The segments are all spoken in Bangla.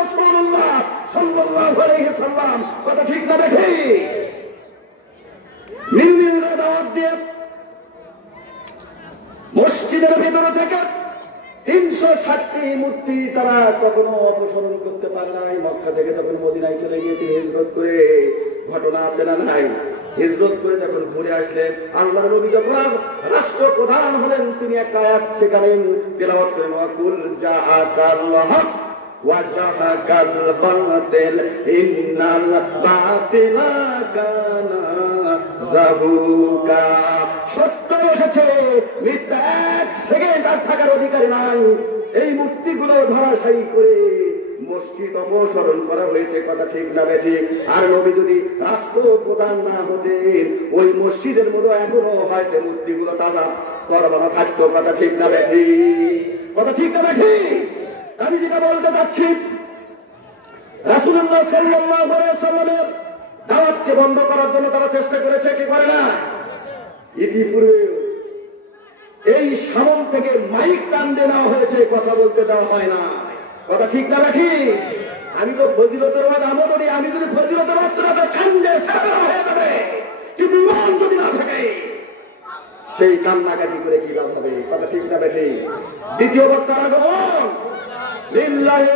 রাসূলুল্লাহ সাল্লাল্লাহু আলাইহি সাল্লাম। কথা ঠিক না বেঠি? নির্মিলরা দাওয়াত দিয়ে মসজিদের ভেতরে থেকে 360টি মূর্তি তারা কখনো অপসারণ করতে পারে নাই। মক্কা থেকে তখন মদিনায় চলে গিয়েছিল হিজরত করে, ঘটনা আছে না নাই? হিজরত করে যখন ঘুরে আসলেন, আল্লাহর নবী যখন রাষ্ট্রপ্রধান হলেন, তিনি একটা আয়াত সেখানেন তেলাওয়াত করেন, ওয়াকুল জাআকাল্লাহ ওয়া জাহাকাল বাতিল ইন্নাল বাতিলা কানা যাহুকা। সত্য এসেছে, মিথ্যা এক সেকেন্ড আর থাকার অধিকার নাই। এই মূর্তিগুলো ধরাশায়ী করে মসজিদ অপসারণ করা হয়েছে। কথা ঠিক না বেঠিক? আর নবী যদি রাষ্ট্রপ্রধান না হতেন, ওই মসজিদের মতো এখনো হয়তো মূর্তিগুলো তাজা করবানা থাকতো। কথা ঠিক না বেঠিক? কথা ঠিক না বেঠিক? আমি যেটা বলতে চাচ্ছি, রাসূলুল্লাহ সাল্লাল্লাহু আলাইহি সাল্লামের দাওয়াতকে বন্ধ করার জন্য তারা চেষ্টা করেছে, কি করে না? ইতিপূর্বে এই সামন থেকে মাইক টানতে নেওয়া হয়েছে, কথা বলতে দেওয়া হয় না। কথা ঠিক না ঠিক? আমি তো ফজিলতের ওয়াজ আমল করি, আমি যদি ফজিলতের ওয়াজ করি তো কান্দে সারা হয়ে যাবে, কিন্তু ইমান যদি না থাকে সেই কান্নাকাটি করে কি লাভ হবে? কথা ঠিক না ঠিক? দ্বিতীয় বক্তার আগমন, লিল্লাহি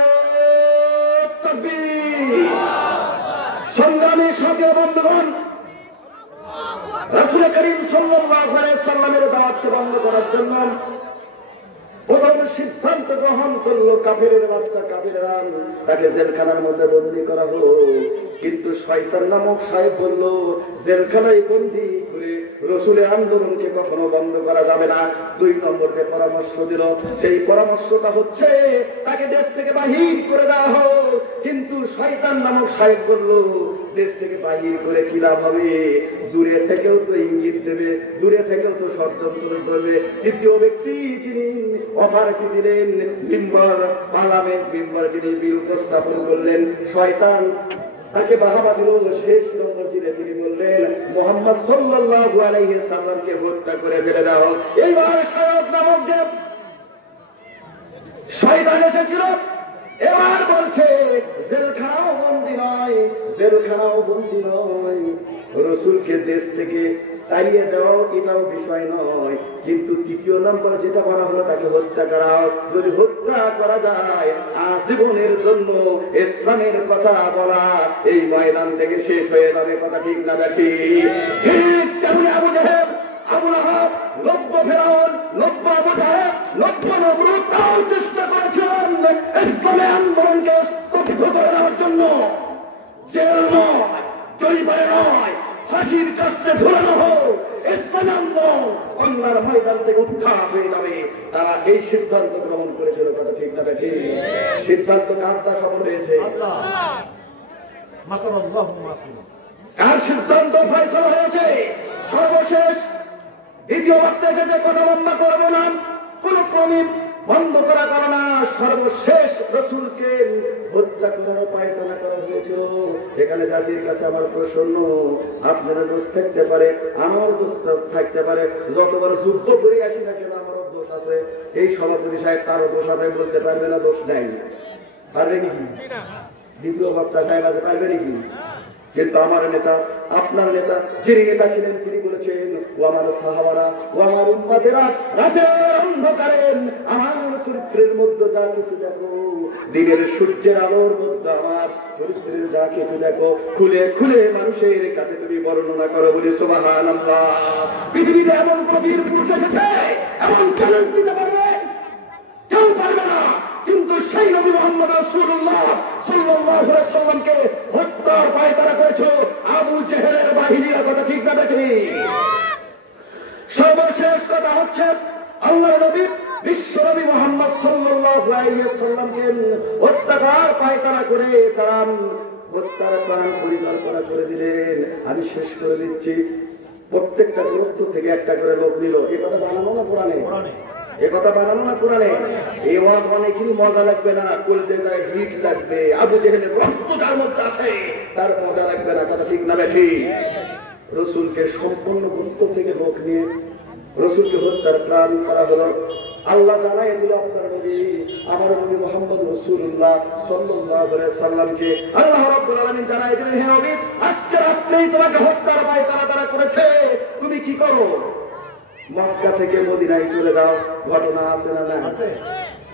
তাকবীর। সংগ্রামী সাথী বন্ধুগণ, রাসূল করিম সাল্লাল্লাহু আলাইহি সাল্লামের দাওয়াতকে বন্ধ করার জন্য প্রথম সিদ্ধান্ত গ্রহণ করলো কাফিরের বাচ্চা কাফিররা, তাকে জেলখানার মধ্যে বন্দী করা হলো। কিন্তু শয়তান নামক সাহেব বলল, জেলখানায় বন্দী করে রসুলের আন্দোলনকে কখনো বন্ধ করা যাবে না। 2 নম্বর যে পরামর্শ দিল, সেই পরামর্শটা হচ্ছে তাকে দেশ থেকে বাহির করে দেওয়া হোক। কিন্তু শয়তান নামক সাহেব বলল, দেশ থেকে বাহির করে কি লাভ হবে? দূরে থেকেও তো ইঙ্গিত দেবে, দূরে থেকেও তো ষড়যন্ত্র করবে। তৃতীয় ব্যক্তি যিনি অফারটি দিলেন, মিম্বর, পার্লামেন্ট মিম্বর, যিনি বিল উপস্থাপন করলেন, শয়তান তাকে বাহাবা দিল। শেষ নম্বর দিলে তিনি বললেন, মুহাম্মদ সাল্লাল্লাহু আলাইহি সাল্লামকে হত্যা করে ফেলে দাও। এইবার শায়খ নামক যে শয়তান এসেছিল, এবার বলছে জেলখানাও বন্দী নয়, জেলখানাও বন্দী নয়, রসুলকে দেশ থেকে তাড়িয়ে দেওয়া এটাও বিষয় নয়। কিন্তু তৃতীয় নম্বর যেটা বলা হলো, তাকে হত্যা করা। যদি হত্যা করা যায়, আজীবনের জন্য ইসলামের কথা বলা এই ময়দান থেকে শেষ হয়ে যাবে। কথা ঠিক না ঠিক? ঠিক তেমনি আবু জাহেল, আবু লাহাব, নব্য ফেরাউন, নব্য আবু জাহেল, নব্য নমরুদ তাও চেষ্টা করেছিলেন ইসলামের আন্দোলনকে স্তব্ধ করে দেওয়ার জন্য। জেল নয়, জরিমানা নয়, ফাঁসির কাছে ঝুলানো হোক, ইসলামী আন্দোলন বাংলার ময়দান থেকে উদ্ধার হয়ে যাবে। তারা এই সিদ্ধান্ত গ্রহণ করেছিল। কথা ঠিক না ঠিক? সিদ্ধান্ত কারটা সফল হয়েছে? কার সিদ্ধান্ত ফয়সালা হয়েছে? সর্বশেষ দ্বিতীয় বক্তা এসেছে, কথা লম্বা করবো না, কোন ক্রমে বন্ধ করা গেল না। সর্বশেষ রসুলকে হত্যা করার পায়তারা করা হয়েছিল। এখানে জাতির কাছে আমার প্রশ্ন, আপনারা দোষ থাকতে পারে, আমার দোষ থাকতে পারে, যতবার যুদ্ধ করে আসি না কেন আমারও দোষ আছে। এই সভাপতি সাহেব তারও দোষ আছে, বলতে পারবে না দোষ নাই? পারবে নাকি? দ্বিতীয় বক্তা সাহেব আছে, পারবে নাকি? কিন্তু আমার নেতা, আপনার নেতা, যিনি নেতা ছিলেন, তিনি বলেছেন, ও আমার সাহাবারা, ও আমার উম্মতেরা, রাতের অন্ধকারে আমার চরিত্রের মধ্যে যা কিছু দেখো, দিনের সূর্যের আলোর মধ্যে আমার চরিত্রের যা কিছু দেখো, খুলে খুলে মানুষের কাছে তুমি বর্ণনা করো। বলি সুবহানাল্লাহ। পৃথিবীতে এমন কবির পুরুষ এসেছে, এমন চ্যালেঞ্জ দিতে পারবে কেউ পারবে না। কিন্তু সেই নবী মুহাম্মদ রাসূলুল্লাহ সাল্লাল্লাহু আলাইহি সাল্লামকে হত্যার পায়তারা করেছে আবু জেহেলের বাহিনীরা। কথা ঠিক না দেখনি? সর্বশেষ কথা হচ্ছে, আল্লাহর নবী বিশ্ব নবী মুহাম্মদ সাল্লাল্লাহু আলাইহি সাল্লামকে হত্যার পায়তারা করে তারা হত্যার প্ল্যান পরিকল্পনা করে দিলেন। আমি শেষ করে দিচ্ছি। প্রত্যেকটা গ্রন্থ থেকে একটা করে লোক নিল। এই কথা বানানো না কোরআনে? একথা বানানো না কোরআনে? এই ওয়াজ অনেকই মজা লাগবে না, কলজেয় হিট লাগবে। আবু জেহেলের রক্ত যার মধ্যে আছে তার মজা লাগবে না। কথা ঠিক না বেঠিক? রসুলকে সম্পূর্ণ গুরুত্ব থেকে লোক নিয়ে রসুলকে হত্যার প্ল্যান করা হলো। আল্লাহ জানাই দিল আপনার নবী আমার নবী মুহাম্মদ রাসূলুল্লাহ সাল্লাল্লাহু আলাইহি সাল্লামকে আল্লাহ রাব্বুল আলামিন জানাই দিলেন, হে নবী আজকে রাতেই তোমাকে হত্যার পায়তারা তারা করেছে, তুমি কি করো? মক্কা থেকে মদিনায় চলে যাও। ঘটনা আছে না? আছে।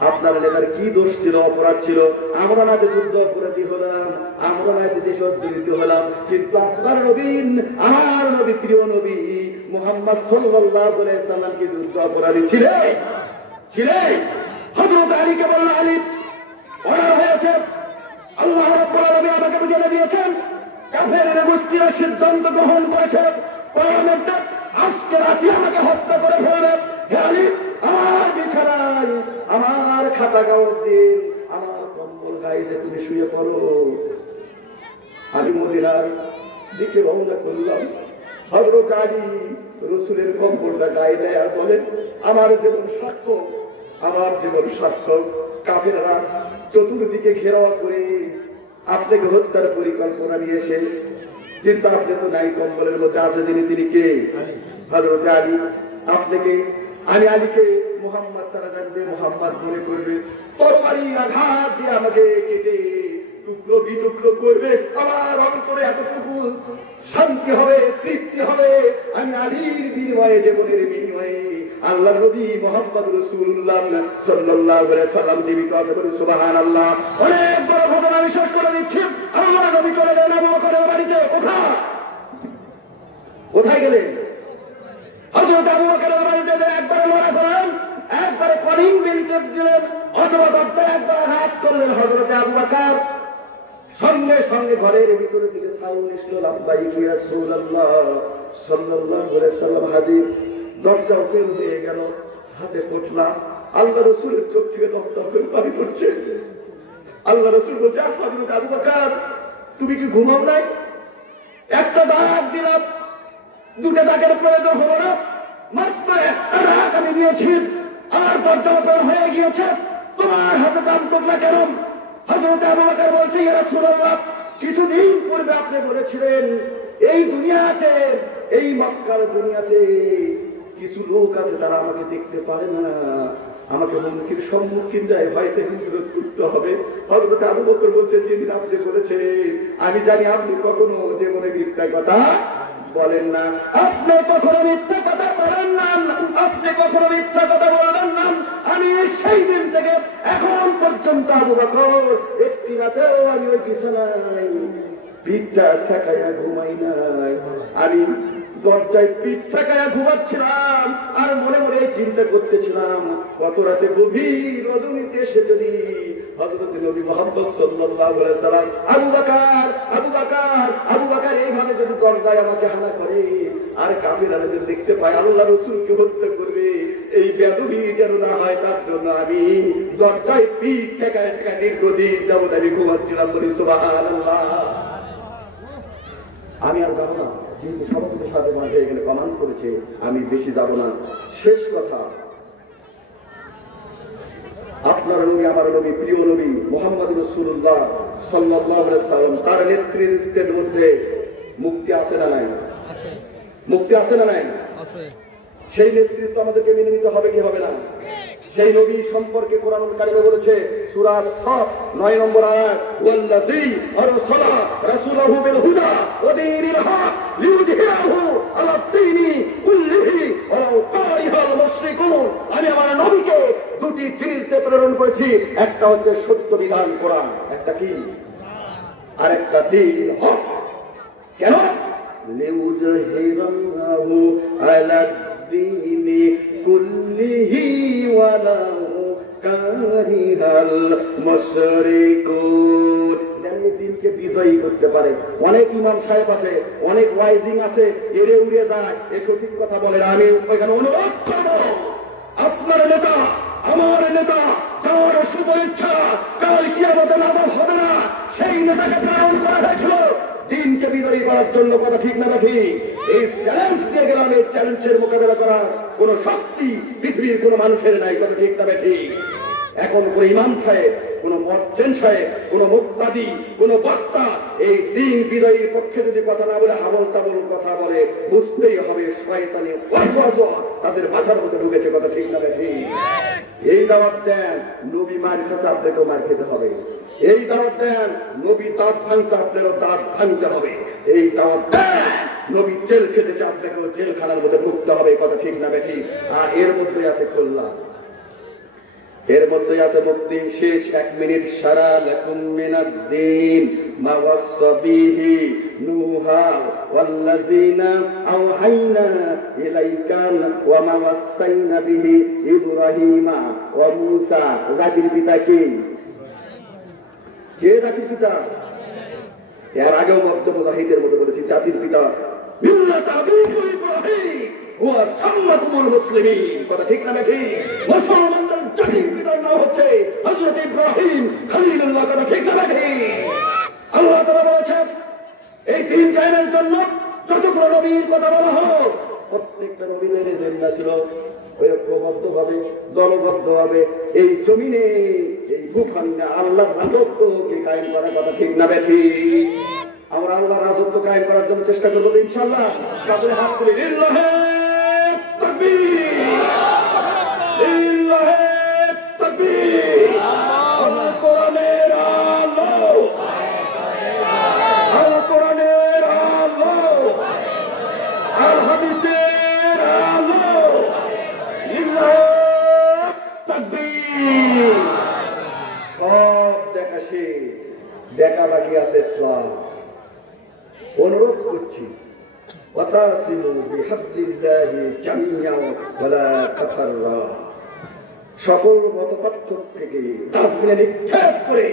আপনার নেতার কি দোষ ছিল, অপরাধ ছিল? আমরা না যে যুদ্ধ অপরাধী হলাম, আমরা না যে দেশ অর্জিত হলাম, কিন্তু আপনার নবী, আমার নবী, প্রিয় নবী মুহাম্মদ সাল্লাল্লাহু আলাইহি সাল্লাম কি যুদ্ধ অপরাধী ছিলেন? হযরত আলীকে বললেন, আলী ওরা হয়েছে, আল্লাহ রাব্বুল আলামিন আমাকে বুঝিয়ে দিয়েছেন, কাফেররা মুশরিকরা সিদ্ধান্ত গ্রহণ করেছে কোরআনের আজকে রাতে আমাকে হত্যা করে ফেলবে। হে আলী, আমার বিছানায় আমার খাতা কাগজ দিন, আমার কম্বল গায়ে তুমি শুয়ে পড়ো। আমি মদিনার দিকে রওনা করলাম। হযরত আলী রাসূলের কম্বলটা গায়ে দেয় আর বলেন, আমার জীবন সাক্ষ্য, আমার জীবন সাক্ষ্য, কাফেররা চতুর্দিকে ঘেরাও করে আপনাকে হত্যার পরিকল্পনা নিয়েছে, কিন্তু আপনি তো নাই, কম্বলের মধ্যে আছে যিনি, তিনি কে? হযরত আলী। আপনাকে, আমি আলীকে মুহাম্মদ তারা জানবে, মুহাম্মদ মনে করবে, তরবারির আঘাত দিয়ে আমাকে কেটে টুকরো বিটুকরো করবে, আমার অন্তরে এতটুকু শান্তি হবে, তৃপ্তি হবে, আমি আলীর বিনিময়ে, জীবনের বিনিময়ে আল্লাহ নবী মুহাম্মদ রাসূলুল্লাহ সাল্লাল্লাহু আলাইহি সাল্লাম জীবিত আছে। বলি সুবহানাল্লাহ। অনেক বড় ঘটনা বিশ্বাস করে দিচ্ছি। আল্লাহ নবী চলে গেলেন আবু বকরের বাড়িতে। কোথায় গেলেন? হযরত আবু বকরের বাড়িতে একবারে লড়া করেন, একবারে কলিং বেল টেপ দিলেন, অথবা একবার হাত করলেন হযরত আবু বকর। সঙ্গে সঙ্গে ঘরের ভিতরে থেকে সাউন্ড এসলো, লাব্বাইক ইয়া রাসূলুল্লাহ সাল্লাল্লাহু আলাইহি সাল্লাম হাজির। দরজা ওপেন হয়ে গেল, হাতে পটলা, আল্লাহ রাসূলের চোখ থেকে রক্ত পানি পড়ছে। আল্লাহ রাসূল বলছে, হযরত আবু বকর তুমি কি ঘুমাও নাই? একটা ডাক দিলাম, দুটো ডাকের প্রয়োজন হলো না, মাত্র একটা ডাক আমি দিয়েছি, আর দরজা ওপেন হয়ে গিয়েছে, তোমার হাতে কান পটলা কেন? হযরত আবু বকর বলছে, ইয়া রাসূলুল্লাহ কিছুদিন পূর্বে আপনি বলেছিলেন এই দুনিয়াতে, এই মক্কার দুনিয়াতে কিছু লোক আছে তারা আমাকে দেখতে পারে না, আমাকে হুমকির সম্মুখীন যায়, ভয়তে হিজরত করতে হবে। হযরত আবু বকর বলছে, যেদিন আপনি বলেছেন আমি জানি আপনি কখনো জীবনে মিথ্যা কথা বলেন না, আপনি কখনো মিথ্যা কথা বলেন না, আপনি কখনো মিথ্যা কথা বলবেন না। আমি সেই দিন থেকে এখন পর্যন্ত আবু বকর একটি রাতেও আমি ওই বিছানায় পিঠটা ঠেকাইয়া ঘুমাই নাই। আমি দরজায় পিঠ ঠেকাইয়া ঘুমাচ্ছিলাম আর মনে মনে চিন্তা করতেছিলাম, কত রাতে গভীর রজনীতে এসে যদি হযরত নবী মুহাম্মদ সাল্লাল্লাহু আলাইহি সাল্লাম আবু বকর এইভাবে যদি দরজায় আমাকে হানা করে আর কাফেররা যদি দেখতে পায় আল্লাহ রাসূলকে হত্যা করবে, এই বেদবি যেন না হয় তার জন্য আমি দরজায় পিঠ ঠেকাইয়া দীর্ঘদিন যাবত আমি ঘুমাচ্ছিলাম। বলি সুবহানাল্লাহ। আমি আর যাবো না, কিন্তু সমস্ত সাথে মাঝে এখানে প্রমাণ করেছে, আমি বেশি যাব না। শেষ কথা, আপনার নবী, আমার নবী, প্রিয় নবী মুহাম্মদ রাসূলুল্লাহ সাল্লাল্লাহু আলাইহি সাল্লাম, তার নেতৃত্বের মধ্যে মুক্তি আছে না নাই? মুক্তি আছে না নাই? সেই নেতৃত্ব আমাদেরকে মেনে নিতে হবে কি হবে না? সেই নবী সম্পর্কে কোরআনুল কারীমে বলেছে, সূরা সাফ 9 নম্বর আয়াত, ওয়াল্লাযী আরসালা রাসূলাহু বিল হুদা ওয়া দীনিল হক লিইয়ুযহিরাহু আলা দীনি কুল্লিহি ওয়ালাউ কারিহাল মুশরিকুন। আমি আমার নবীকে দুটি জিনিসে প্রেরণ করেছি, একটা হচ্ছে সত্য বিধান কোরআন, একটা কি? আরেকটা দীন হক। কেন? লিইয়ুযহিরাহু আলা দীনি কুল্লিহি ওয়ালাউ কারিহাল মুশরিকুন। দিনকে বিজয়ী করতে পারে। অনেক ইমাম সাহেব আছে, অনেক ওয়াইজিং আছে, এড়ে উড়ে যায়, এ সঠিক কথা বলে না। আমি ওইখানে অনুরোধ করব, আপনার নেতা, আমার নেতা, যার শুভ ইচ্ছা কাল কিয়ামতে নাযিল হবে না, সেই নেতাকে প্রেরণ করা হয়েছিল দিনকে বিজয়ী করার জন্য। কথা ঠিক না ঠিক? এই চ্যালেঞ্জ দিয়ে গেলাম, এই চ্যালেঞ্জের মোকাবেলা করার কোন শক্তি পৃথিবীর কোন মানুষের নাই। কথা ঠিক না ঠিক? এখন কোন ইমাম সাহেব, কোন মর্চেন সাহেব, কোন মুক্তাদি, কোন বক্তা এই দিন বিজয়ীর পক্ষে যদি কথা না বলে হাবল তাবল কথা বলে, বুঝতেই হবে শয়তানি তাদের মাথার মধ্যে ঢুকেছে। কথা ঠিক না ঠিক? এই দাওয়াত দেন নবী মার খেতে আপনাকেও মার খেতে হবে। এই দাওয়াত দেন নবী দাঁত ভাঙছে আপনারও দাঁত ভাঙতে হবে। এই দাওয়াত দেন নবী জেল খেতেছে আপনাকেও জেলখানার মধ্যে ঢুকতে হবে। কথা ঠিক না ঠিক? আর এর মধ্যে আছে কল্যাণ, এর মধ্যে আছে মুক্তি। শেষ 1 মিনিট সারা লাকুম মিনাদ-দ্বীন মা ওয়াসা বিহি নূহা ওয়াল্লাযিনা আওহাইনা ইলাইকা ওয়া মা ওয়াসাইনা বিহি ইব্রাহিমা ওয়া মূসা। জাতির পিতা কে? কে জাতির পিতা? এর আগেও মধ্য মুজাহিদের মধ্যে বলেছি জাতির পিতা মিল্লাত আবিকুম ইব্রাহিম ওয়া সাম্মাকুমুল মুসলিমিন। কথা ঠিক না ঠিক? মুসলমানদের জাতির পিতার নাম হচ্ছে হযরত ইব্রাহিম খলিলুল্লাহ। কথা ঠিক না ঠিক? আল্লাহ তাআলা বলেছেন এই তিন কায়নাতের জন্য যতগুলো নবীর কথা বলা হলো প্রত্যেকটা নবীর এজেন্ডা ছিল ঐক্যবদ্ধভাবে, দলবদ্ধভাবে এই জমিনে, এই ভূখণ্ডে আল্লাহর রাজত্বকে কায়েম করার। কথা ঠিক না ঠিক? আমরা আল্লাহর রাজত্ব কায়েম করার জন্য চেষ্টা করবো ইনশাআল্লাহ। সকলে হাত তুলে লিল্লাহে তাকবীর, লিল্লাহে তাকবীর। আল্লাহ কোরআনের আলো, আল কোরআনের আলো, আল হাদিসের আলো। লিল্লাহে তাকবীর। সব দেখা শেষ, দেখা বাকি আছে ইসলাম। অনুরোধ করছি সকল মত পার্থক্য থেকে ডাস্টবিনে নিক্ষেপ করে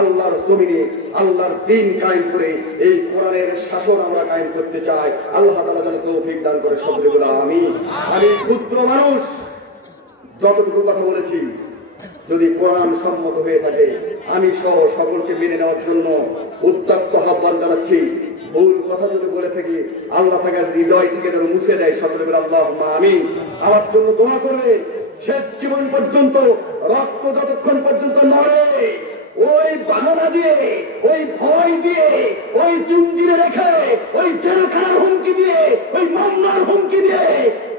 আল্লাহর জমিনে আল্লাহর দ্বীন কায়েম করে এই কোরআনের শাসন আমরা কায়েম করতে চাই। আল্লাহ তাআলা যেন তৌফিক দান করে। সকলে বলে আমিন। আমি ক্ষুদ্র মানুষ, যতটুকু কথা বলেছি যদি কোরআন সম্মত হয়ে থাকে আমি সহ সকলকে মেনে নেওয়ার জন্য উদ্যক্ত আহ্বান জানাচ্ছি। ভুল কথা যদি বলে থাকি আল্লাহ তাআলা হৃদয় থেকে যেন মুছে দেয়। সকলে বলে আল্লাহুম্মা আমিন। আমার জন্য দোয়া করবে। শেষ জীবন পর্যন্ত রক্ত যতক্ষণ পর্যন্ত নড়ে ওই বাহানা দিয়ে, ওই ভয় দিয়ে, ওই চিন্তিনে রেখে, ওই জেলখানার হুমকি দিয়ে, ওই মামলার হুমকি দিয়ে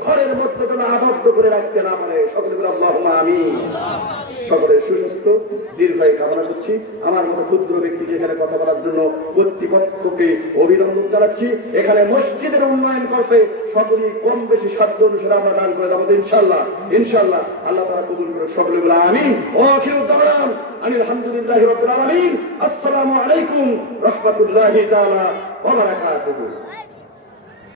ঘরের মধ্যে যেন আবদ্ধ করে রাখতে না পারে। সকলে বলে আল্লাহুম্মা আমিন। সকলের সুস্বাস্থ্য দীর্ঘায়ু কামনা করছি। আমার মতো ক্ষুদ্র ব্যক্তিকে এখানে কথা বলার জন্য কর্তৃপক্ষকে অভিনন্দন জানাচ্ছি। এখানে মসজিদের উন্নয়ন করতে সকলেই কম বেশি সাধ্য অনুসারে আমরা দান করে যাবো ইনশাআল্লাহ। ইনশাআল্লাহ আল্লাহ তাআলা কবুল করে। সকলে বলে আমিন। ওয়াখিরু দাওয়ানা আলহামদুলিল্লাহি রাব্বিল আলামিন। আসসালামু আলাইকুম রাহমাতুল্লাহি তাআলা ওয়া বারাকাতুহু।